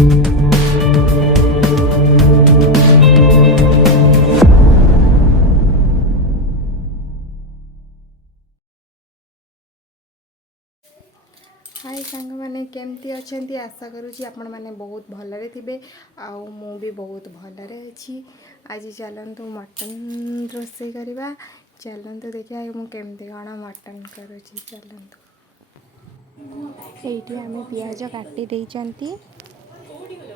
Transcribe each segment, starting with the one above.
हाय सांग मैंने केमती अच्छा आशा करुँची आपण मैंने बहुत भलरे थे आउ मु भी बहुत भलरे अच्छी। आज चलतु मटन रोषे करवा चलतु देखिए मुझे केमती कौन मटन करुँची चलतु। ये आम पियाज काटी देती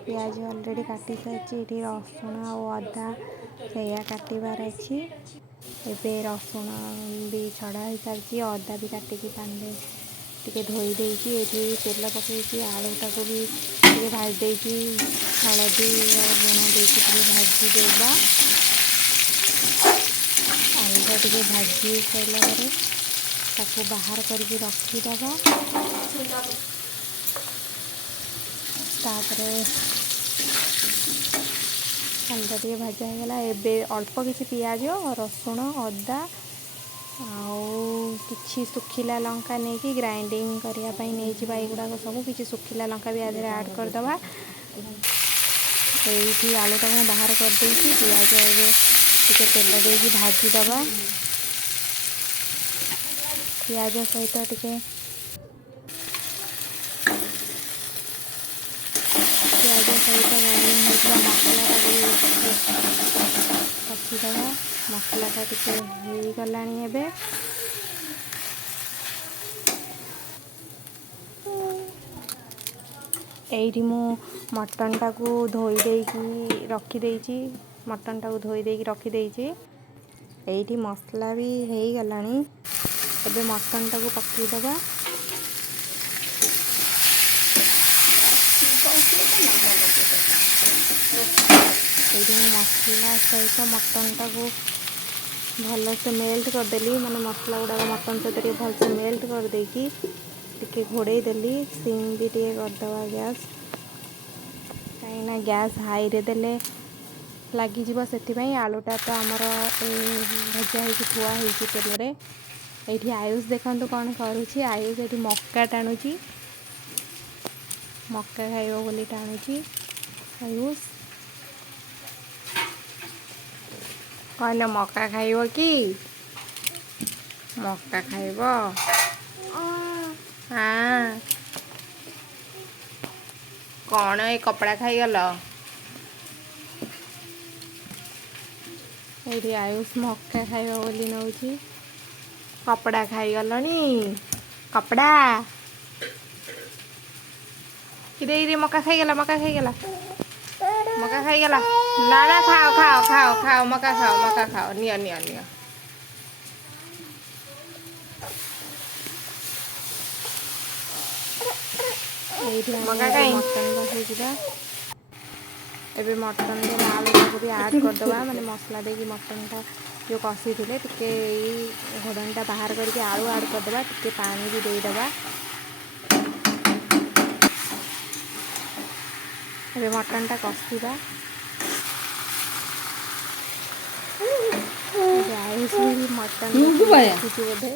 पियाज अलरेडी काटी सारी रसुण और अदा से काटबार अच्छी एबे रसुण भी छड़ा हो सारी अदा भी काटिकी पानी टे धोई देती ये तेल पकई आलूटा को भी टे भाज देती हलदी और लुण देती भाजी देवा आलूटा टे भाजी सारा ताको बाहर करके रखीदवा तापर आलूटा टे भाजा होगा एबे अल्प किसी पियाज रसुण अदा किछि सुखिला लंका नहीं कि ग्राइंडिंग करने नहीं एगुड़ाक सब किसी सुखिला लंका भी आधे ऐड करदे ये आलूटा को बाहर कर देती पियाज टे तेल देकी भाजीदवा पियाज सहित टे पियाज सहित ग्राइंडिंग होता मसलाटा कषिदवा मसलाटा टे हो गलानी एबे यही मु मटनटा को धोई देकी रखीदे मटनटा को धोई देकी रखीदे यही मसला भी हो गलानी एबे मटनटा को पकईदवा ये मसला सहित मटनटा को भल से मेल्ट करदेली माने मसला गुड़ाक मटन सहित भल से मेल्ट कर देकी टिके घोड़े देली सिम भी टे करदवा गैस कहीं गैस हाई रे देले लगिज से आलूटा तो आमर भजा हो थुआ हो तेल ये आयुष देखु कौन करुँची आयुष ये मक्का टाणुची मक्का खाइब बोली टाणुची आयुष कहले मक्का खाइब कि मक्का खाइब हाँ कौन ये कपड़ा खाईगल ये आयुष मक्का खाइब बोली नौ कपड़ा खाईगलनी कपड़ा इधे मक्का खाईगला मक्का खाईगला ना ना खाओ खाओ खाओ खाओ मक्का खाओ नियो नियो नियो मटन बसईजा एबे मटन आलूटा को भी ऐड करदवा माने मसला देकी मटनटा जो कषी थे टे घोड़नीटा बाहर करके आलू ऐड करदवा टे पानी भी देदवा एबे मटनटा कषिबा आयुष भी मटन बोधे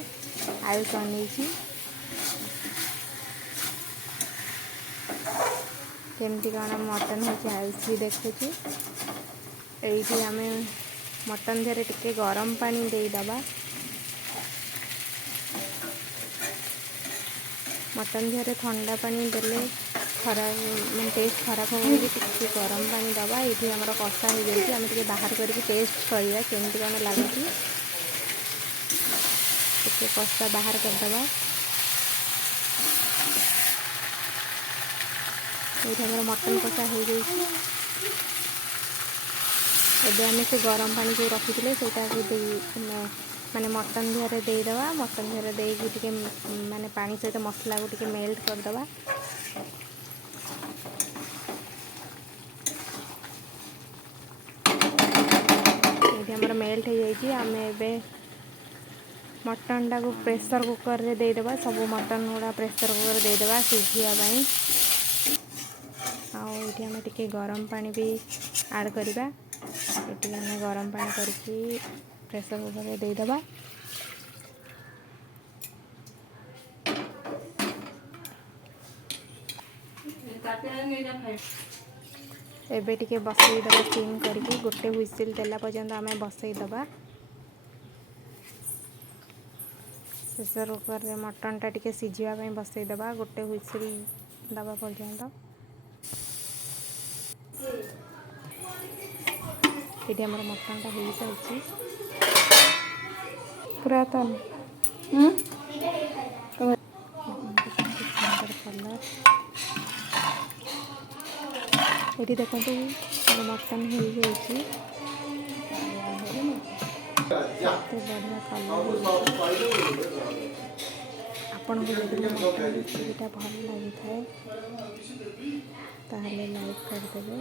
आयुष अनेची केमती कौन मटन हो आयुष भी देखुची ये आम मटन देहरे टिके गरम पानी देदवा मटन देहरे ठंडा पानी देले खराब मैं टेस्ट खराब हो टिके गरम पानी दवा ये आमर कषा हो जाए आम टे बाहर करके टेस्ट करवा केमती कौन लगुच टे कषा बाहर करदवा ये मटन कषा हो गई एबे आम से गरम पानी जो रखी से माने मटन देहरे देदवा मटन देहरे देकी माने पानी सहित मसला को टिके मेल्ट करदवा ये हमर मेल्ट हो जाए आम एबे मटनटा को प्रेशर कुकर रे देदवा सब मटन गुड़ा प्रेशर कुकर देदवा सिझाई आउे आम टे गरम पानी भी ऐड करवा ये आम गरम पानी करके प्रेशर कुकर देदवा एबे टिके बसई दबा सिम करके गोटे हुइसिल देला पर्यंत आम बसई दबा। प्रेसर कुकर रे मटन टा टिके सिझिया ପାଇଁ बसई दबा गोटे हुइसिल दबा पर्यंत। ये आम मटन टा हो सारी पुरातन सुंदर कलर ये देखो मटन हो बढ़िया कलर आपन को यदि मटन रेसिपीटा भल लगी थाए ताहले लाइक कर देबे।